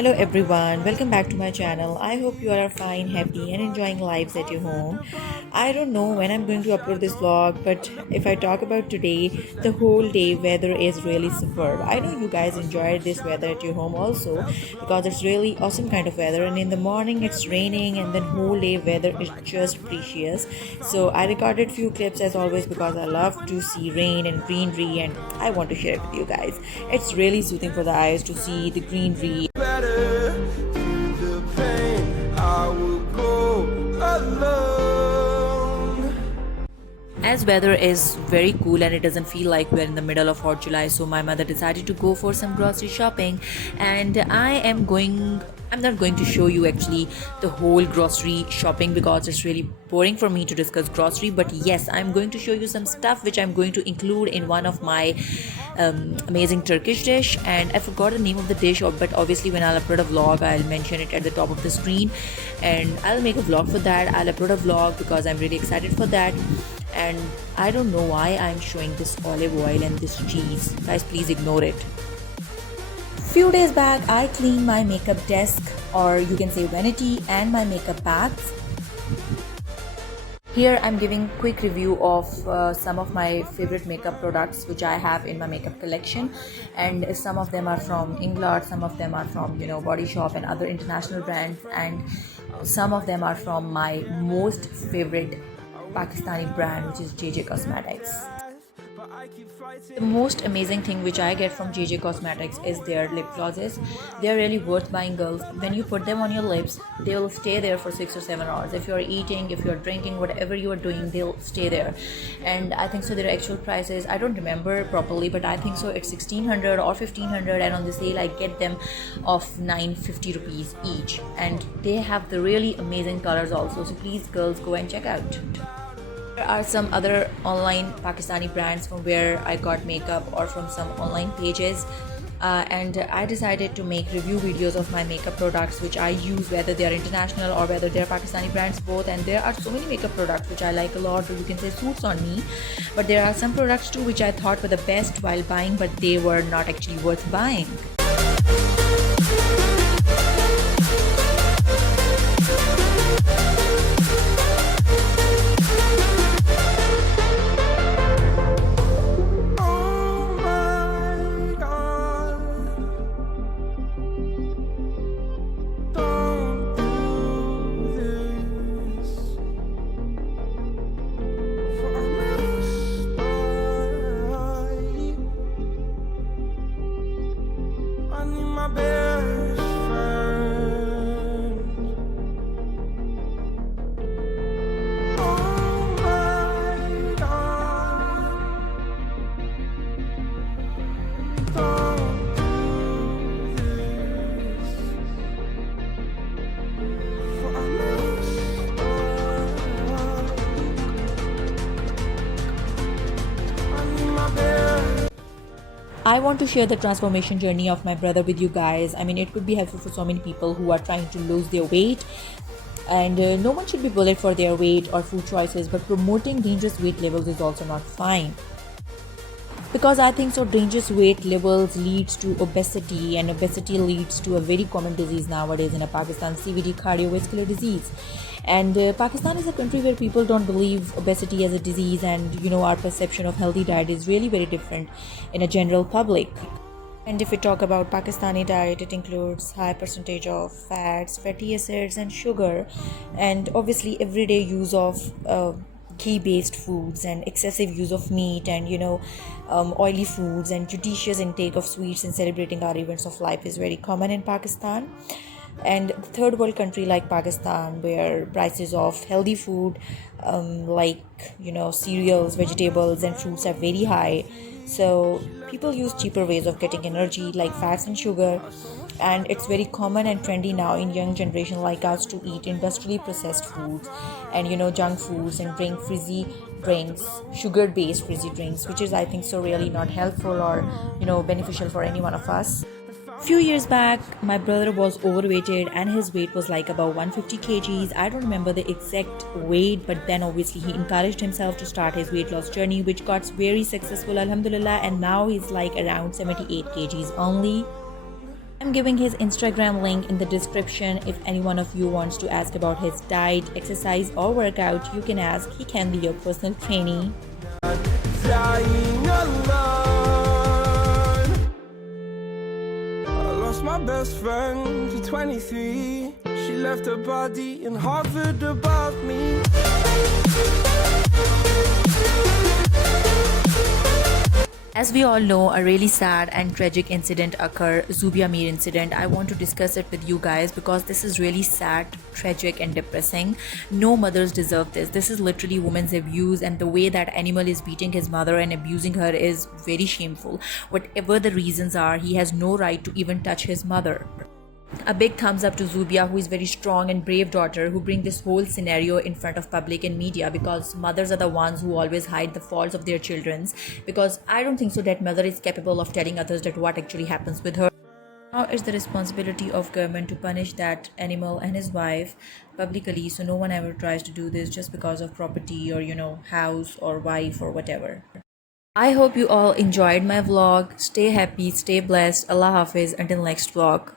Hello everyone, welcome back to my channel. I hope you are fine, happy, and enjoying lives at your home. I don't know when I'm going to upload this vlog, but if I talk about today, the whole day weather is really superb. I know you guys enjoyed this weather at your home also because it's really awesome kind of weather, and in the morning it's raining and then whole day weather is just precious. So I recorded few clips as always because I love to see rain and greenery and I want to share it with you guys. It's really soothing for the eyes to see the greenery. Better through the pain, I will go alone. As weather is very cool and it doesn't feel like we're in the middle of hot July, so my mother decided to go for some grocery shopping, and I'm not going to show you actually the whole grocery shopping because it's really boring for me to discuss grocery, but yes, I'm going to show you some stuff which I'm going to include in one of my amazing Turkish dish, and I forgot the name of the dish, but obviously when I'll upload a vlog I'll mention it at the top of the screen, and I'll make a vlog for that. I'll upload a vlog because I'm really excited for that. And I don't know why I'm showing this olive oil and this cheese, guys, please ignore it. Few days back I cleaned my makeup desk, or you can say vanity, and my makeup bags. Here I'm giving quick review of some of my favorite makeup products which I have in my makeup collection, and some of them are from Inglot, some of them are from Body Shop and other international brands, and some of them are from my most favorite Pakistani brand, which is JJ Cosmetics. The most amazing thing which I get from JJ Cosmetics is their lip glosses. They are really worth buying, girls. When you put them on your lips, they will stay there for 6 or 7 hours. If you're eating, if you're drinking, whatever you are doing, they'll stay there. And I think so their actual prices, I don't remember properly, but I think so it's 1600 or 1500, and on the sale I get them of 950 rupees each. And they have the really amazing colors also, so please girls, go and check out. There are some other online Pakistani brands from where I got makeup, or from some online pages, and I decided to make review videos of my makeup products which I use, whether they are international or whether they are Pakistani brands, both. And there are so many makeup products which I like a lot, or you can say suits on me, but there are some products too which I thought were the best while buying, but they were not actually worth buying. Oh my God, don't do this, for I must die. I need my best friend. Oh my God, don't do this, for I must die. I need my best. I want to share the transformation journey of my brother with you guys. I mean, it could be helpful for so many people who are trying to lose their weight, and no one should be bullied for their weight or food choices, but promoting dangerous weight levels is also not fine, because I think so dangerous weight levels leads to obesity, and obesity leads to a very common disease nowadays in Pakistan, CVD, cardiovascular disease. And Pakistan is a country where people don't believe obesity as a disease, and our perception of healthy diet is really very different in a general public. And if we talk about Pakistani diet, it includes high percentage of fats, fatty acids, and sugar, and obviously everyday use of ghee-based foods, and excessive use of meat, and oily foods, and judicious intake of sweets in celebrating our events of life is very common in Pakistan. And the third world country like Pakistan, where prices of healthy food like cereals, vegetables, and fruits are very high, so people use cheaper ways of getting energy like fats and sugar. And it's very common and trendy now in young generation like us to eat industrially processed foods, and junk foods, and drink frizzy drinks, sugar based frizzy drinks, which is I think so really not helpful or beneficial for any one of us. Few years back, my brother was overweighted and his weight was like about 150 kgs. I don't remember the exact weight, but then obviously he encouraged himself to start his weight loss journey, which got very successful, alhamdulillah, and now he's like around 78 kgs only. I'm giving his Instagram link in the description. If any one of you wants to ask about his diet, exercise, or workout, you can ask. He can be your personal trainee. Dying alone. I lost my best friend to 23. She left her body and hovered above me. As we all know, a really sad and tragic incident occurred, Zubia Mir incident. I want to discuss it with you guys because this is really sad, tragic and depressing. No mothers deserve this. This is literally women's abuse, and the way that animal is beating his mother and abusing her is very shameful. Whatever the reasons are, he has no right to even touch his mother. A big thumbs up to Zubia, who is very strong and brave daughter, who bring this whole scenario in front of public and media, because mothers are the ones who always hide the faults of their children's, because I don't think so that mother is capable of telling others that what actually happens with her. Now it's the responsibility of government to punish that animal and his wife publicly, so no one ever tries to do this just because of property or house or wife or whatever. I hope you all enjoyed my vlog. Stay happy, stay blessed. Allah Hafiz until next vlog.